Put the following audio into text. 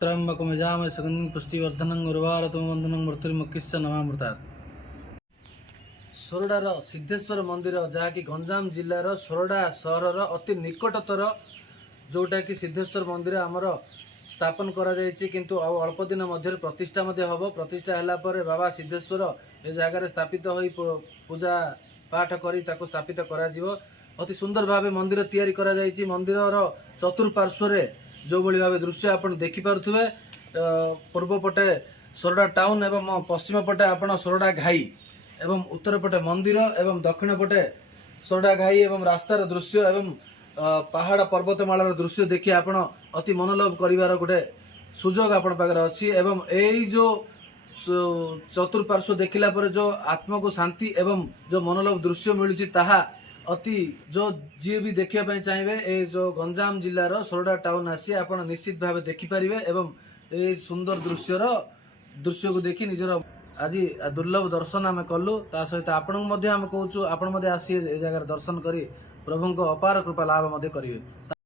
त्र्यंबकं यजामहे सुगन्धिं पुष्टिवर्धनं उर्वारुकं बन्धनं मृत्युर्मुक्षीश्च नमामृतात्। सोरडार सिद्धेश्वर मंदिर जहाँकि गंजाम जिलार सोरडा सहरर अति निकटतर जोटा कि सिद्धेश्वर मंदिर आमर स्थापन करा जायछि किंतु अल्प दिन मध्य प्रतिष्ठा हम प्रतिष्ठा है बाबा सिद्धेश्वर ए जगार स्थापित हो पूजा पाठ करी ताको स्थापित करा जीवो। अति सुंदर भाव मंदिर तैयारी करा जायछि। मंदिरर चतुर्पार्श्व जो भली भाव दृश्य आपण देखि पारुथुबे पूर्व पटे सोरडा टाउन एवं पश्चिम पटे आपण सोरडा घाई एवं उत्तर पटे मंदिर एवं दक्षिण पटे सोरडा घाई एवं रास्तार दृश्य एवं पहाड़ पर्वतमालार दृश्य देखि आपण अति मनोलोभ करिवार गोटे सुजोग आपण पाखरे अछि एवं एई जो चतुर्पार्श्व देखिला पर जो आत्मा को शांति एवं जो मनोलोभ दृश्य मिलुछि ताहा अति जो जी भी देखिया पय चाहिए ए जो गंजाम जिल्लार सोरडा टाउन आसी आपण निश्चित भाव देखि परिबे एवं ए सुंदर दृश्य को देखि निजर आज दुर्लभ दर्शन आम कलु ता सहित आपण आम कहूँ आपण आसी ए जगह दर्शन करी प्रभु अपार कृपा लाभ करेंगे।